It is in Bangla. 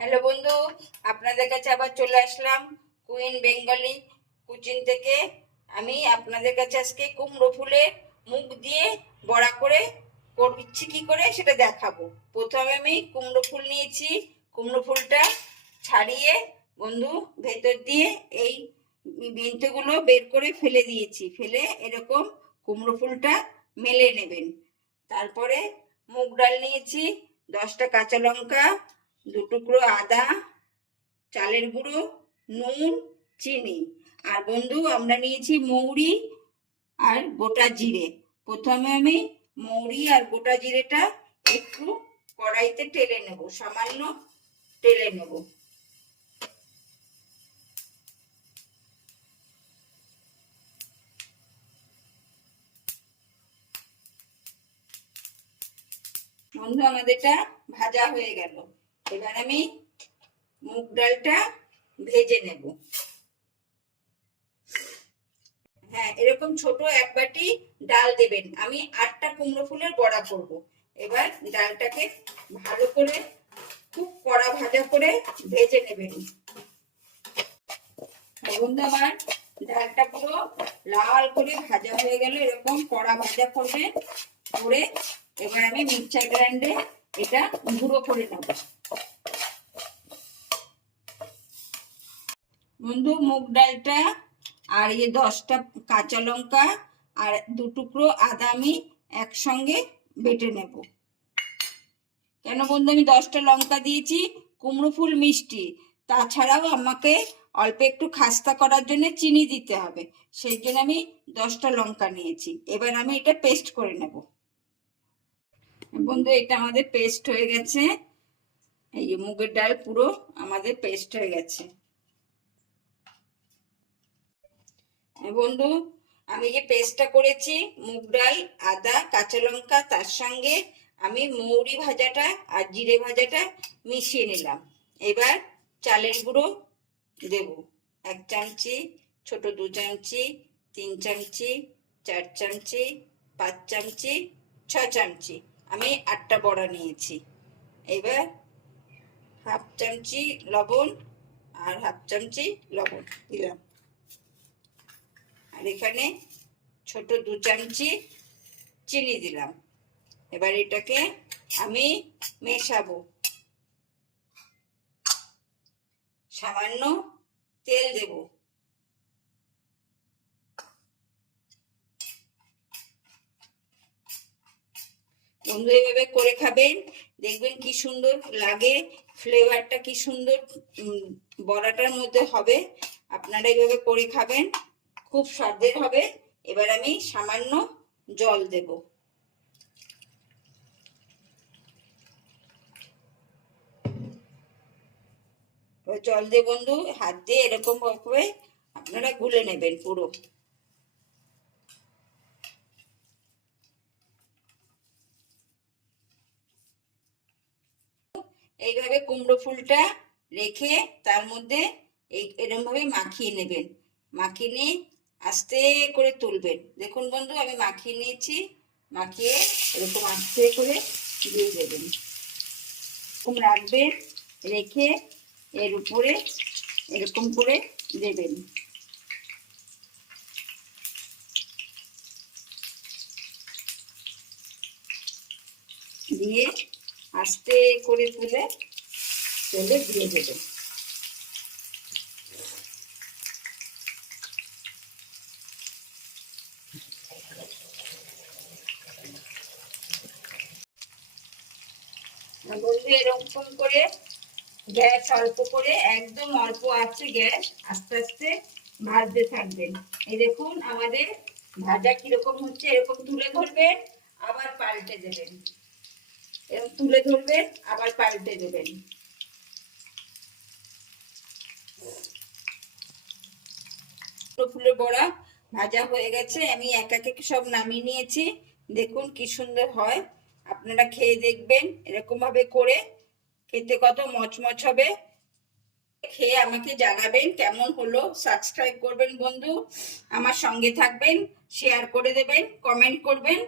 হ্যালো বন্ধু, আপনাদের কাছে আবার চলে আসলাম কুইন বেঙ্গলি কুচিন থেকে। আমি আপনাদের কাছে আজকে কুমড়ো ফুলের মুখ দিয়ে বড়া করে করছি, কি করে সেটা দেখাবো। প্রথমে আমি কুমড়ো ফুল নিয়েছি। কুমড়ো ফুলটা ছাড়িয়ে বন্ধু ভেতর দিয়ে এই বিনতেগুলো বের করে ফেলে দিয়েছি। ফেলে এরকম কুমড়ো ফুলটা মেলে নেবেন। তারপরে মুগ ডাল নিয়েছি, দশটা কাঁচা লঙ্কা দু টুকরো আদা, চালের গুঁড়ো, নুন, চিনি। আর বন্ধু, আমরা নিয়েছি মৌরি আর গোটা জিরে। প্রথমে আমি মৌরি আর গোটা জিরেটা একটু কড়াইতে টেলে নেব, সামান্য টেলে নেব। বন্ধু, আমাদেরটা ভাজা হয়ে গেল। এবার আমি মুগ ডালটা ভেজে নেব। হ্যাঁ এরকম ছোট এক বাটি ডাল দেবেন। আমি আটটা কুমড়ো ফুলের বড়া করব। এবার ডালটাকে ভালো করে, খুব কড়া ভাজা করে ভেজে নেবেন। আমার ডালটা পুরো লাল করে ভাজা হয়ে গেল। এরকম কড়া ভাজা করবে, করে এবার আমি মিক্সার গ্রাইন্ডে এটা গুঁড়ো করে নেব। বন্ধু, মুগ ডালটা আর এই দশটা কাঁচা লঙ্কা আর দু টুকরো আদা আমি একসঙ্গে বেটে নেব। কেন বন্ধু, আমি দশটা লঙ্কা দিয়েছি, কুমড়ো ফুল মিষ্টি। তাছাড়াও আমাকে অল্প একটু খাস্তা করার জন্য চিনি দিতে হবে, সেই জন্য আমি দশটা লঙ্কা নিয়েছি। এবার আমি এটা পেস্ট করে নেব। বন্ধু, এটা আমাদের পেস্ট হয়ে গেছে। এই মুগের ডাল পুরো আমাদের পেস্ট হয়ে গেছে। বন্ধু, আমি যে পেস্টটা করেছি, মুগ ডাল, আদা, কাঁচা লঙ্কা, তার সঙ্গে আমি মৌরি ভাজাটা আর জিরে ভাজাটা মিশিয়ে নিলাম। এবার চালের গুঁড়ো দেব। এক চামচি, ছোট দু চামচি, তিন চামচি, চার চামচি, পাঁচ চামচি, ছ চামচি। আমি আটটা বড়া নিয়েছি। এবার হাফ চামচি লবণ আর হাফ চামচি লবণ দিলাম। আর এখানে ছোট দু চামচি চিনি দিলাম। এবার এটাকে আমি মেশাবো। সামান্য তেল দেব। বন্ধু, এভাবে করে খাবেন। দেখবেন কি সুন্দর লাগে ফ্লেভারটা কি সুন্দর বড়াটার মধ্যে হবে। আপনারা এভাবে করে খাবেন। খুব স্বাদের হবে। এবার আমি সামান্য জল দেব। জল দিয়ে বন্ধু, হাত দিয়ে এরকম ভাবে আপনারা গুলে নেবেন পুরো। এইভাবে কুমড়ো ফুলটা রেখে তার মধ্যে এই এরকম ভাবে মাখিয়ে নেবেন। মাখিয়ে নিয়ে আস্তে করে তুলবেন। দেখুন বন্ধু, আমি মাখিয়ে নিয়েছি। মাখিয়ে এরকম আস্তে করে দিয়ে দেবেন। এরকম রাখবেন, রেখে এর উপরে এরকম করে দেবেন। দিয়ে আস্তে করে তুলে, তেলে দিয়ে দেবেন। বন্ধু এরকম করে গ্যাস অল্প করে, একদম অল্প আছে গ্যাস, আস্তে আস্তে ভাজতে থাকবেন। এই দেখুন আমাদের ভাজা কীরকম হচ্ছে, এরকম তুলে ধরবেন, আবার পাল্টে দেবেন। এরকম তুলে ধরবেন, আবার পাল্টে দেবেন। ফুলের বড়া ভাজা হয়ে গেছে, আমি এক এক সব নামিয়ে নিয়েছি। দেখুন কি সুন্দর হয়। আপনারা খেয়ে দেখবেন এরকম ভাবে করে খেতে কত মচমচ হবে। খেয়ে আমাকে জানাবেন কেমন হলো সাবস্ক্রাইব করবেন বন্ধু, আমার সঙ্গে থাকবেন শেয়ার করে দেবেন কমেন্ট করবেন।